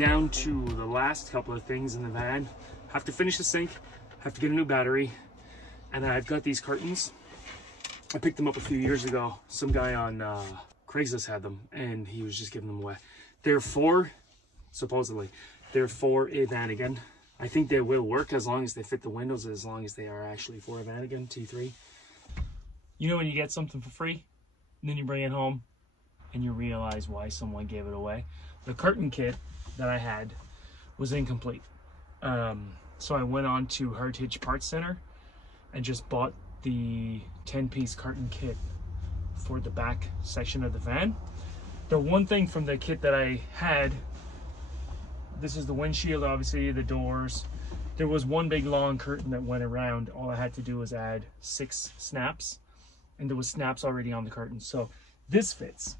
down to the last couple of things in the van. Have to finish the sink, have to get a new battery, and then I've got these curtains. I picked them up a few years ago. Some guy on Craigslist had them, and he was just giving them away. They're supposedly, they're for a Vanagon. I think they will work as long as they fit the windows, as long as they are actually for a Vanagon T3. You know when you get something for free, and then you bring it home, and you realize why someone gave it away? The curtain kit that I had was incomplete. So I went on to Heritage Parts Center and just bought the 10-piece curtain kit for the back section of the van. The one thing from the kit that I had, this is the windshield, obviously, the doors. There was one big long curtain that went around. All I had to do was add 6 snaps, and there was snaps already on the curtain. So this fits.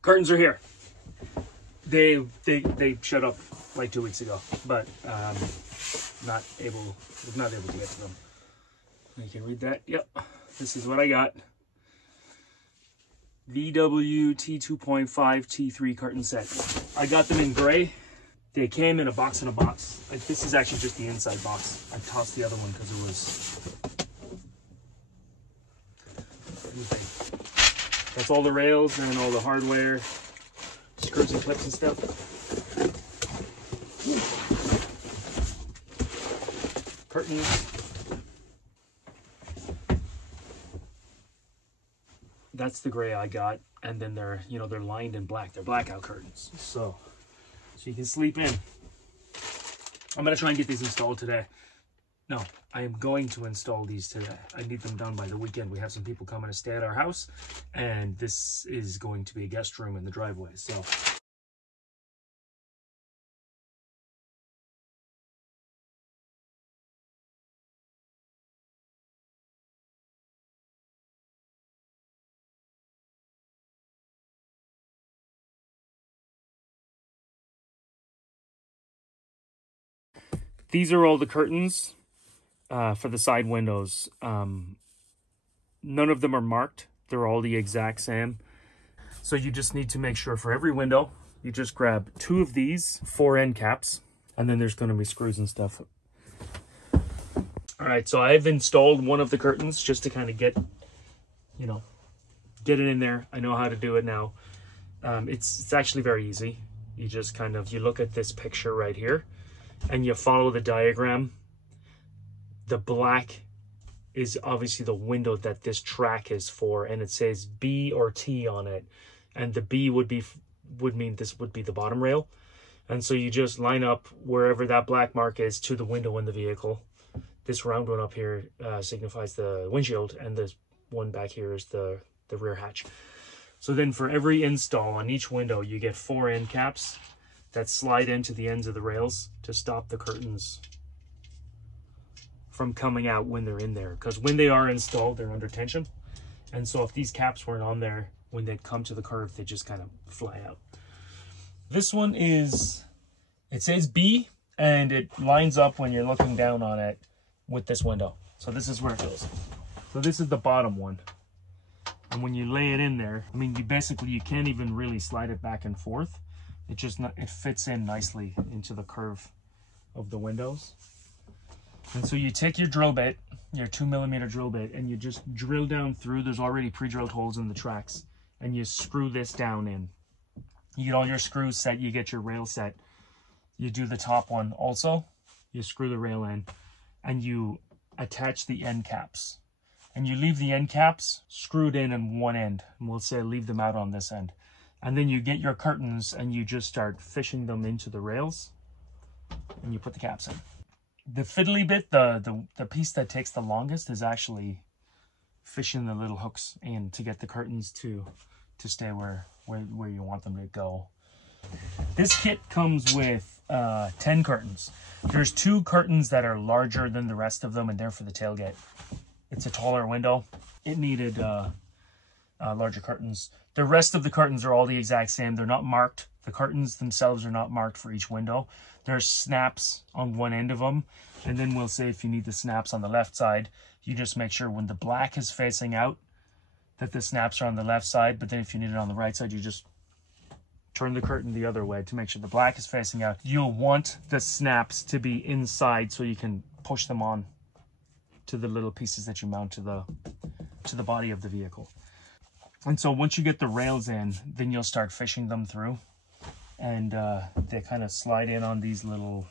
Curtains are here. They shut up like 2 weeks ago, but was not able to get to them. You can read that. Yep, this is what I got. VW T2.5 T3 curtain set. I got them in gray. They came in a box in a box. This is actually just the inside box. I tossed the other one because it was... That's all the rails and all the hardware, screws and clips and stuff. Curtains. That's the gray I got, and then they're lined in black. They're blackout curtains, so you can sleep in. I'm gonna try and get these installed today. No, I am going to install these today. I need them done by the weekend. We have some people coming to stay at our house, and this is going to be a guest room in the driveway. So these are all the curtains for the side windows. None of them are marked. They're all the exact same. So you just need to make sure for every window, you just grab 2 of these 4 end caps, and then there's going to be screws and stuff. All right, so I've installed one of the curtains just to kind of get it in there. I know how to do it now. It's actually very easy. You just you look at this picture right here, and you follow the diagram. The black is obviously the window that this track is for, and it says B or T on it, and the B would mean this would be the bottom rail. And so you just line up wherever that black mark is to the window in the vehicle. This round one up here signifies the windshield, and this one back here is the rear hatch. So then for every install on each window, you get 4 end caps that slide into the ends of the rails to stop the curtains from coming out when they're in there, because when they are installed, they're under tension, and so if these caps weren't on there, when they come to the curve, they just kind of fly out. This one it says B, and it lines up when you're looking down on it with this window. So this is where it goes. So this is the bottom one, and when you lay it in there, I mean, you can't even really slide it back and forth. It fits in nicely into the curve of the windows. And so you take your drill bit, your 2mm drill bit, and you just drill down through. There's already pre-drilled holes in the tracks, and you screw this down in. You get all your screws set, you get your rail set. You do the top one also. You screw the rail in, and you attach the end caps. And you leave the end caps screwed in on one end, and we'll say leave them out on this end. And then you get your curtains, and you just start fishing them into the rails, and you put the caps in. The fiddly bit, the piece that takes the longest, is actually fishing the little hooks in to get the curtains to stay where you want them to go. This kit comes with 10 curtains. There's 2 curtains that are larger than the rest of them, and they're for the tailgate. It's a taller window. It needed larger curtains. The rest of the curtains are all the exact same. They're not marked. The curtains themselves are not marked for each window. There's snaps on one end of them, and then we'll say if you need the snaps on the left side, you just make sure when the black is facing out that the snaps are on the left side, but then if you need it on the right side, you just turn the curtain the other way to make sure the black is facing out. You'll want the snaps to be inside so you can push them on to the little pieces that you mount to the body of the vehicle. And so once you get the rails in, then you'll start fishing them through, and they kind of slide in on these little,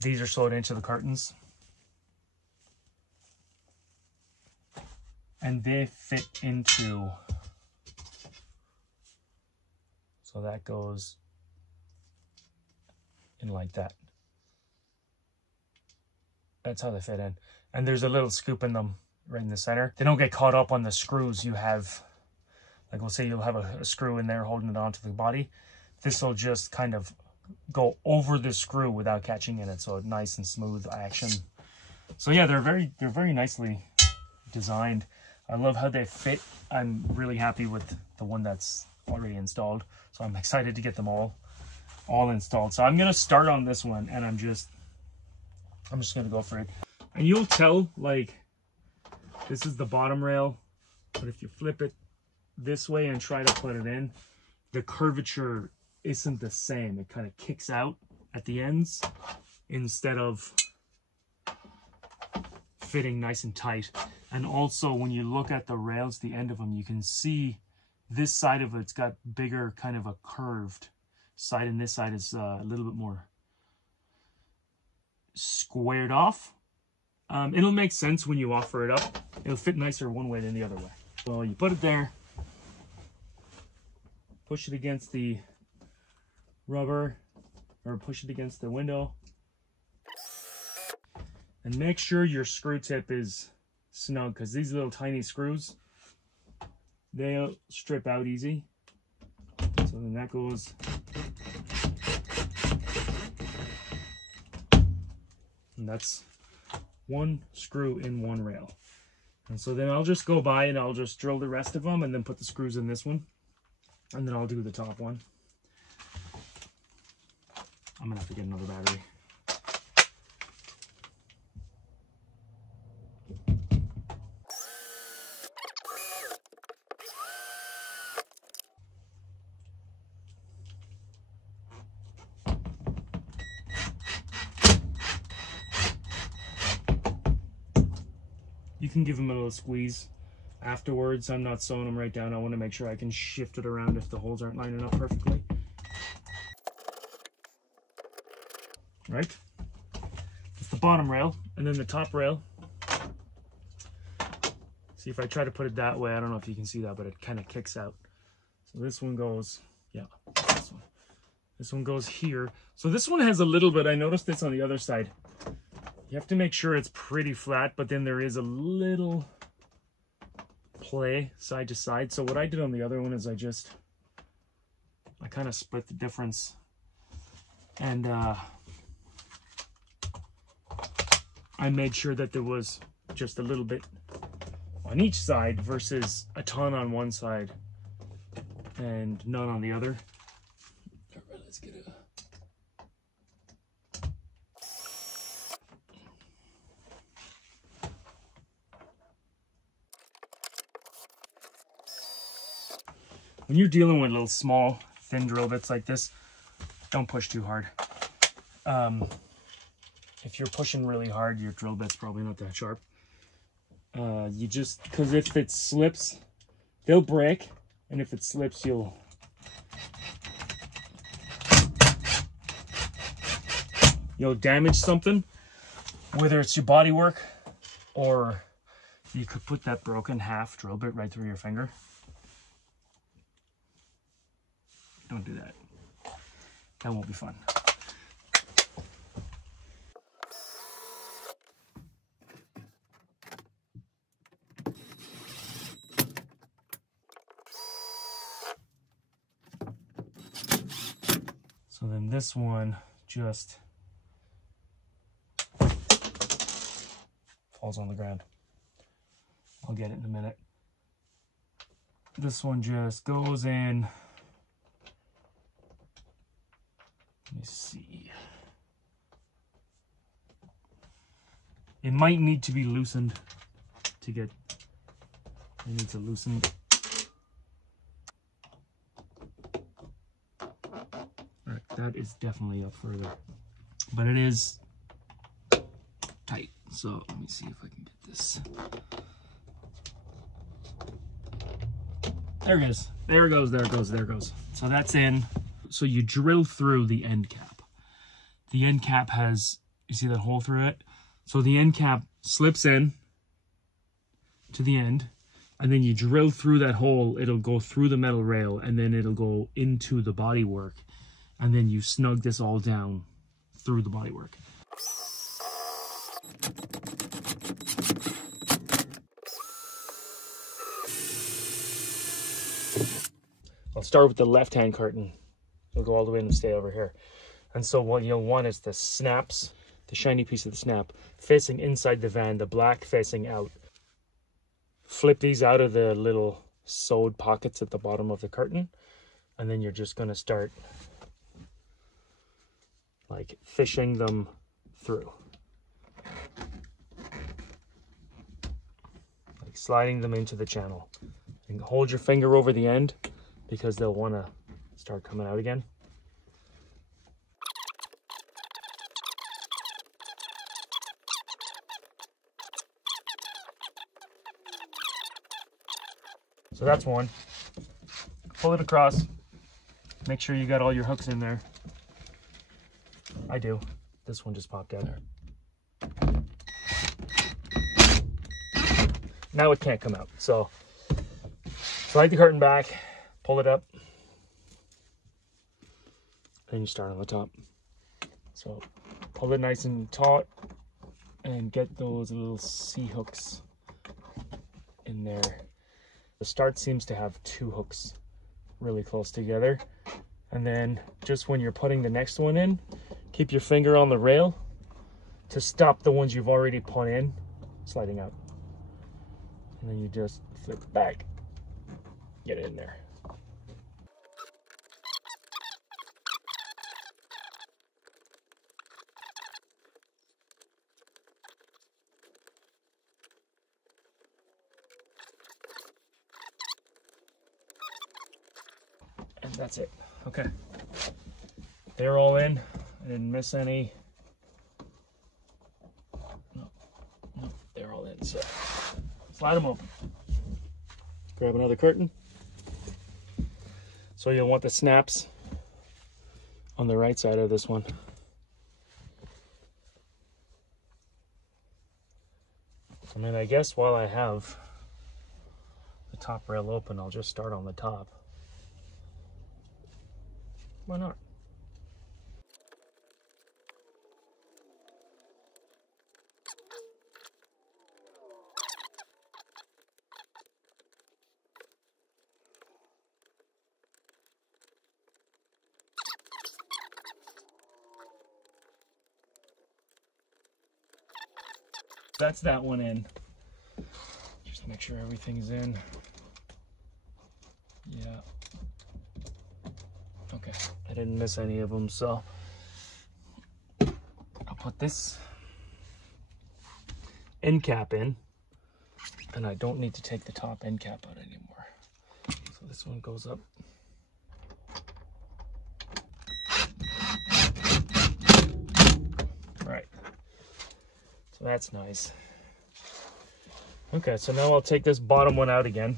these are sewed into the curtains, and they fit into, so that goes in like that. That's how they fit in. And there's a little scoop in them right in the center. They don't get caught up on the screws you have. Like we'll say you'll have a screw in there holding it onto the body. This will just kind of go over the screw without catching in it. So nice and smooth action. So yeah, they're very nicely designed. I love how they fit. I'm really happy with the one that's already installed. So I'm excited to get them all installed. So I'm gonna start on this one, and I'm just gonna go for it. And you'll tell, like, this is the bottom rail, but if you flip it this way and try to put it in, the curvature isn't the same. It kind of kicks out at the ends instead of fitting nice and tight. And also when you look at the rails, the end of them, you can see this side of it's got bigger, kind of a curved side, and this side is a little bit more squared off. It'll make sense when you offer it up. It'll fit nicer one way than the other way. So you put it there, push it against the rubber, or push it against the window, and make sure your screw tip is snug, because these little tiny screws, they'll strip out easy. So then that goes, and that's one screw in one rail. And so then I'll just go by and I'll just drill the rest of them and then put the screws in this one, and then I'll do the top one. I'm gonna have to get another battery. You can give them a little squeeze afterwards. I'm not sewing them right down. I want to make sure I can shift it around if the holes aren't lining up perfectly. Right? It's the bottom rail, and then the top rail. See, if I try to put it that way, I don't know if you can see that, but it kind of kicks out. So this one goes, yeah, this one. This one goes here. So this one has a little bit, I noticed this on the other side. You have to make sure it's pretty flat, but then there is a little play side to side. So what I did on the other one is I kind of split the difference, and I made sure that there was just a little bit on each side versus a ton on one side and none on the other. All right, let's get it. When you're dealing with little small, thin drill bits like this, don't push too hard. If you're pushing really hard, your drill bit's probably not that sharp. You just, because if it slips, they'll break, and if it slips, you'll damage something, whether it's your body work, or you could put that broken half drill bit right through your finger. Don't do that. That won't be fun. So then this one just falls on the ground. I'll get it in a minute. This one just goes in. Let me see. It might need to be loosened to get, it needs to loosen. That is definitely up further, but it is tight. So let me see if I can get this. There it is. There it goes, there it goes, there it goes. So that's in. So you drill through the end cap. The end cap has, you see that hole through it? So the end cap slips in to the end, and then you drill through that hole. It'll go through the metal rail, and then it'll go into the bodywork, and then you snug this all down through the bodywork. I'll start with the left-hand curtain. It'll go all the way and stay over here. And so what you'll want is the snaps, the shiny piece of the snap, facing inside the van, the black facing out. Flip these out of the little sewed pockets at the bottom of the curtain, and then you're just going to start like fishing them through. Like sliding them into the channel. And hold your finger over the end, because they'll want to start coming out again. So that's one. Pull it across. Make sure you got all your hooks in there. I do. This one just popped out. Now it can't come out. So slide the curtain back, pull it up, then you start on the top. So pull it nice and taut and get those little C hooks in there. The start seems to have 2 hooks really close together. And then just when you're putting the next one in, keep your finger on the rail to stop the ones you've already put in sliding out. And then you just flip back, get it in there. And that's it. Okay. They're all in. I didn't miss any. No, they're all in. So slide them open. Grab another curtain. So you'll want the snaps on the right side of this one. I mean, I guess while I have the top rail open, I'll just start on the top. Why not? That's that one in. Just make sure everything's in. Yeah. Okay, I didn't miss any of them, so I'll put this end cap in, and I don't need to take the top end cap out anymore. So this one goes up. Right. So that's nice. Okay, so now I'll take this bottom one out again.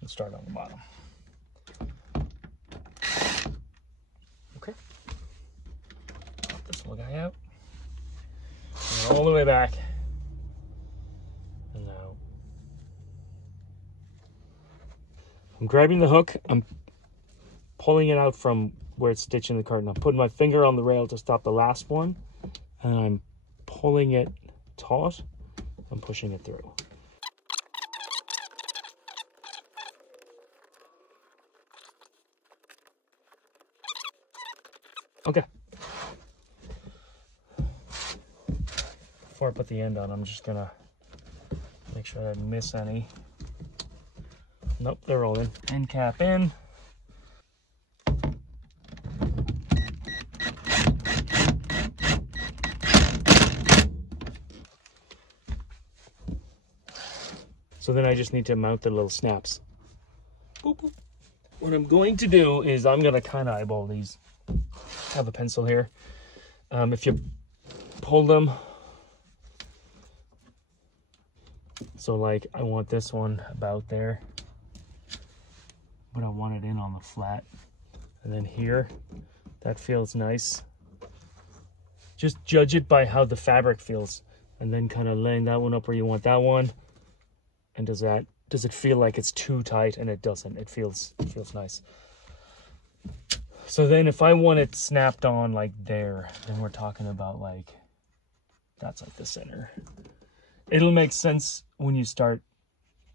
And start on the bottom. Okay. Pop this little guy out. And all the way back. And now I'm grabbing the hook. I'm pulling it out from where it's stitching the curtain. I'm putting my finger on the rail to stop the last one, and I'm pulling it taut and pushing it through. Okay. Before I put the end on, I'm just gonna make sure I didn't miss any. Nope, they're all in. End cap in. So then I just need to mount the little snaps. Boop, boop. what I'm going to do is I'm going to kind of eyeball these. I have a pencil here. If you pull them, so like I want this one about there, but I want it in on the flat. And then here, that feels nice. Just judge it by how the fabric feels, and then kind of laying that one up where you want that one. And does it feel like it's too tight? And it doesn't. It feels nice. So then if I want it snapped on like there, then we're talking about like, that's like the center. It'll make sense when you start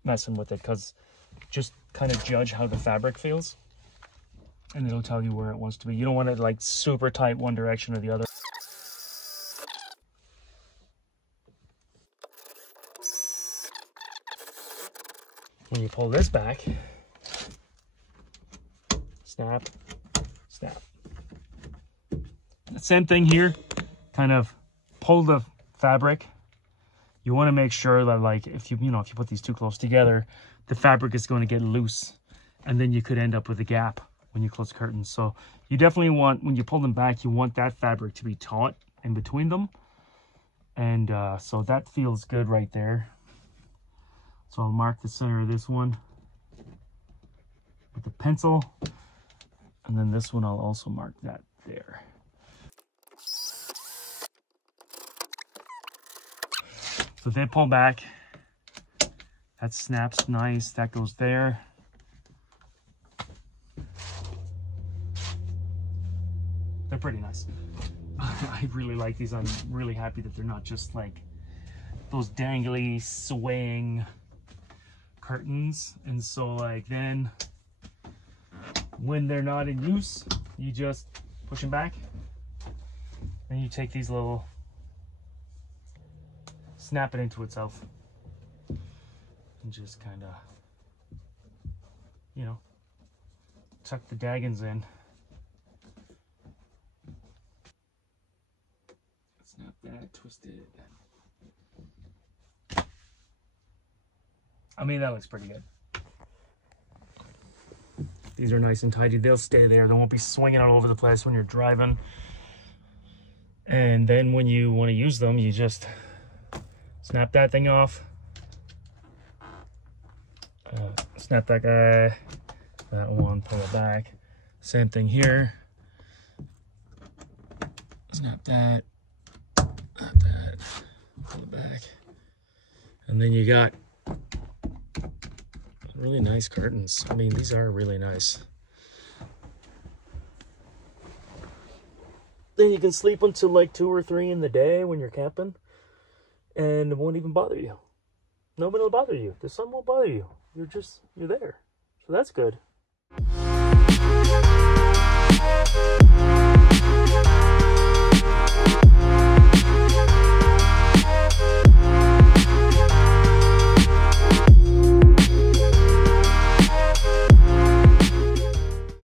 messing with it, because just kind of judge how the fabric feels and it'll tell you where it wants to be. You don't want it like super tight one direction or the other. When you pull this back, snap, snap. The same thing here, kind of pull the fabric. You want to make sure that like if you put these too close together, the fabric is going to get loose, and then you could end up with a gap when you close the curtains. So you definitely want, when you pull them back, you want that fabric to be taut in between them. And so that feels good right there. So I'll mark the center of this one with the pencil, and then this one I'll also mark that there. So they pull back, that snaps nice, that goes there. They're pretty nice. I really like these. I'm really happy that they're not just like those dangly, swaying curtains. And so like then when they're not in use, you just push them back and you take these little, snap it into itself and just kind of, you know, tuck the daggins in. Snap that, twist it. I mean, that looks pretty good. These are nice and tidy. They'll stay there. They won't be swinging all over the place when you're driving. And then when you want to use them, you just snap that thing off. Snap that guy. That one, pull it back. Same thing here. Snap that. Snap that. Pull it back. And then you got really nice curtains. I mean, these are really nice. Then you can sleep until like 2 or 3 in the day when you're camping, and it won't even bother you. Nobody will bother you. The sun won't bother you. You're there. So that's good.